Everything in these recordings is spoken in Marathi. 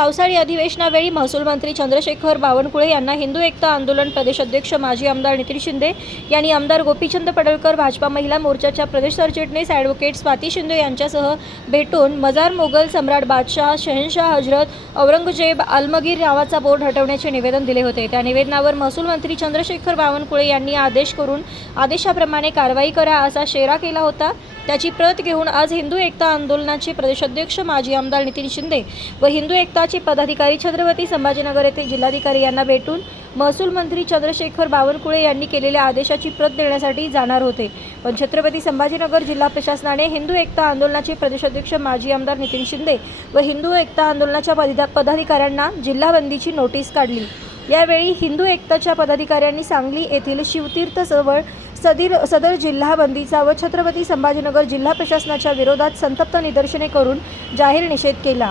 पावसाळी अधिवेशनावेळी महसूल मंत्री चंद्रशेखर बावनकुळे यांना हिंदू एकता आंदोलन प्रदेशाध्यक्ष माजी आमदार नितीन शिंदे यांनी आमदार गोपीचंद पडळकर भाजपा महिला मोर्चाच्या प्रदेश सरचिटणीस ॲडव्होकेट स्वाती शिंदे यांच्यासह भेटून मजार मोगल सम्राट बादशाह शहनशाह हजरत औरंगजेब आलमगीर नावाचा बोर्ड हटवण्याचे निवेदन दिले होते. त्या निवेदनावर महसूल मंत्री चंद्रशेखर बावनकुळे यांनी आदेश करून आदेशाप्रमाणे कारवाई करा असा शेरा केला होता. त्याची प्रत घेऊन आज हिंदू एकता आंदोलनाचे प्रदेशाध्यक्ष माजी आमदार नितीन शिंदे व हिंदू एकताचे पदाधिकारी छत्रपती संभाजीनगर येथे जिल्हाधिकारी यांना भेटून महसूल मंत्री चंद्रशेखर बावनकुळे यांनी केलेल्या आदेशाची प्रत देण्यासाठी जाणार होते. पण छत्रपती संभाजीनगर जिल्हा प्रशासनाने हिंदू एकता आंदोलनाचे प्रदेशाध्यक्ष माजी आमदार नितीन शिंदे व हिंदू एकता आंदोलनाच्या पदिधा- पदाधिकाऱ्यांना जिल्हाबंदीची नोटीस काढली. यावेळी हिंदू एकताच्या पदाधिकाऱ्यांनी सांगली येथील शिवतीर्थजवळ सदीर सदर जिल्हा बंदीचा व छत्रपती संभाजीनगर जिल्हा प्रशासनाच्या विरोधात संतप्त निदर्शने करून जाहीर निषेध केला.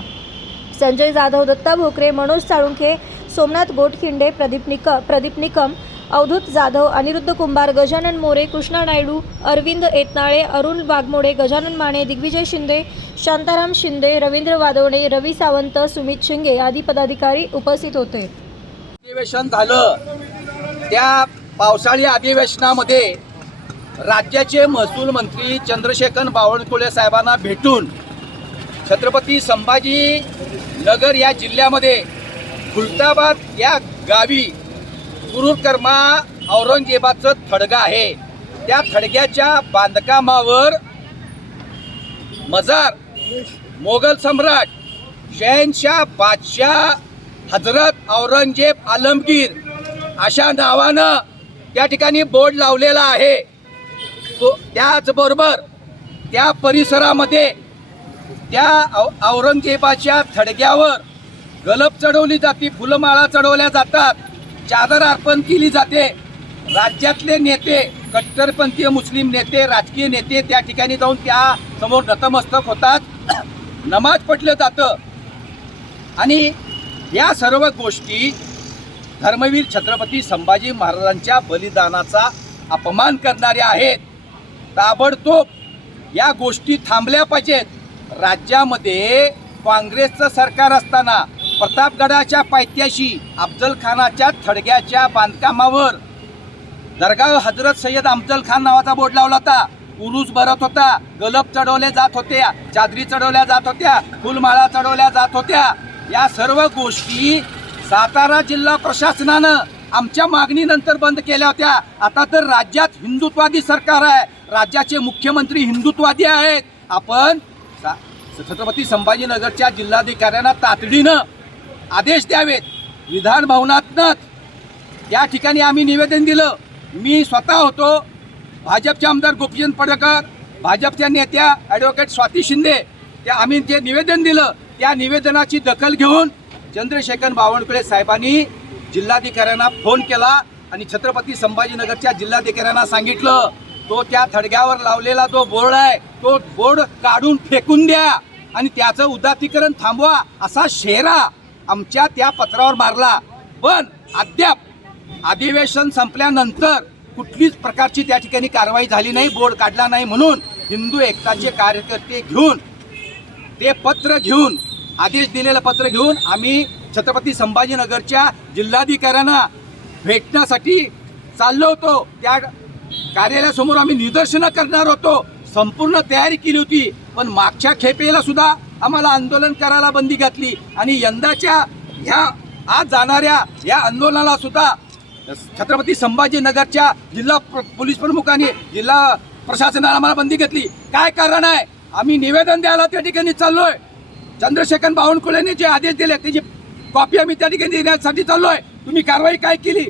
संजय जाधव दत्ता भोकरे मनोज साळुंखे सोमनाथ गोटखिंडे प्रदीप निक प्रदीप निकम अवधूत जाधव अनिरुद्ध कुंभार गजानन मोरे कृष्णा नायडू अरविंद एतनाळे अरुण वाघमोडे गजानन माने दिग्विजय शिंदे शांताराम शिंदे रवींद्र वादवणे रवी सावंत सुमित शिंगे आदी पदाधिकारी उपस्थित होते. अधिवेशन झालं. त्या पावसाळी अधिवेशनामध्ये राज्याचे महसूल मंत्री चंद्रशेखर बावनकुळे साहेबांना भेटून छत्रपती संभाजी नगर या जिल्ह्यामध्ये खुलताबाद या गावी गुरुकर्मा औरंगजेबाचं थडगं आहे. त्या थडग्याच्या बांधकामावर मजार मोगल सम्राट शहनशाह बादशाह हजरत औरंगजेब आलमगीर अशा नावानं त्या ठिकाणी बोर्ड लावलेला आहे. तो त्याचबरोबर त्या परिसरामध्ये त्या औ- औरंगजेबाच्या थडग्यावर गलप चढवली जाते फुलमाळा चढवल्या जातात चादर अर्पण केली जाते. राज्यातले नेते कट्टरपंथीय मुस्लिम नेते राजकीय नेते त्या ठिकाणी जाऊन त्या समोर नतमस्तक होतात. नमाज पठलं जातं. आणि या सर्व गोष्टी धर्मवीर छत्रपती संभाजी महाराजांच्या बलिदानाचा अपमान करणाऱ्या आहेत. ताबडतोब या गोष्टी थांबल्या पाहिजेत. राज्यामध्ये काँग्रेसचं सरकार असताना प्रतापगडाच्या पायथ्याशी अफजल खानाच्या थडग्याच्या बांधकामावर. दरगाव हजरत सय्यद अफजल खान नावाचा बोर्ड लावला होता. उरूस भरत होता गलब चढवले जात होत्या चादरी चढवल्या जात होत्या फुलमाळा चढवल्या जात होत्या. या सर्व गोष्टी सातारा जिल्हा प्रशासनानं आमच्या मागणीनंतर बंद केल्या होत्या. आता तर राज्यात हिंदुत्वादी सरकार आहे. राज्याचे मुख्यमंत्री हिंदुत्वादी आहेत. आपण सा- छत्रपती संभाजीनगरच्या जिल्हाधिकाऱ्यांना तातडीनं आदेश द्यावेत. विधान भवनातनंच. या ठिकाणी आम्ही निवेदन दिलं. मी स्वतः होतो भाजपचे आमदार गोपीचंद पडकर भाजपच्या नेत्या ॲडव्होकेट स्वाती शिंदे. त्या आम्ही जे निवेदन दिलं त्या निवेदनाची दखल घेऊन चंद्रशेखर बावनकुळे साहेबांनी जिल्हाधिकाऱ्यांना फोन केला आणि छत्रपती संभाजीनगरच्या जिल्हाधिकाऱ्यांना सांगितलं तो त्या थडग्यावर लावलेला जो बोर्ड आहे तो बोर्ड काढून फेकून द्या आणि त्याचं उदातीकरण थांबवा असा शेरा आमच्या त्या पत्रावर मारला. पण अद्याप अधिवेशन संपल्यानंतर कुठलीच प्रकारची त्या ठिकाणी कारवाई झाली नाही बोर्ड काढला नाही म्हणून हिंदू एकताचे कार्यकर्ते घेऊन ते पत्र घेऊन आदेश दिलेलं पत्र घेऊन आम्ही छत्रपती संभाजीनगरच्या जिल्हाधिकाऱ्यांना भेटण्यासाठी चाललो होतो. त्या कार्यालयासमोर आम्ही निदर्शनं करणार होतो. संपूर्ण तयारी केली होती. पण मागच्या खेपेला सुद्धा आम्हाला आंदोलन करायला बंदी घातली. आणि यंदाच्या ह्या आज जाणाऱ्या या आंदोलनाला सुद्धा छत्रपती संभाजीनगरच्या जिल्हा प्र- पोलीस प्रमुखांनी जिल्हा प्रशासनाला आम्हाला बंदी घेतली. काय कारण आहे? आम्ही निवेदन द्यायला त्या ठिकाणी चाललोय. चंद्रशेखर बावनकुळेने जे आदेश दिले त्याची कॉपी आम्ही त्या ठिकाणी देण्यासाठी चाललो आहे तुम्ही कारवाई काय केली?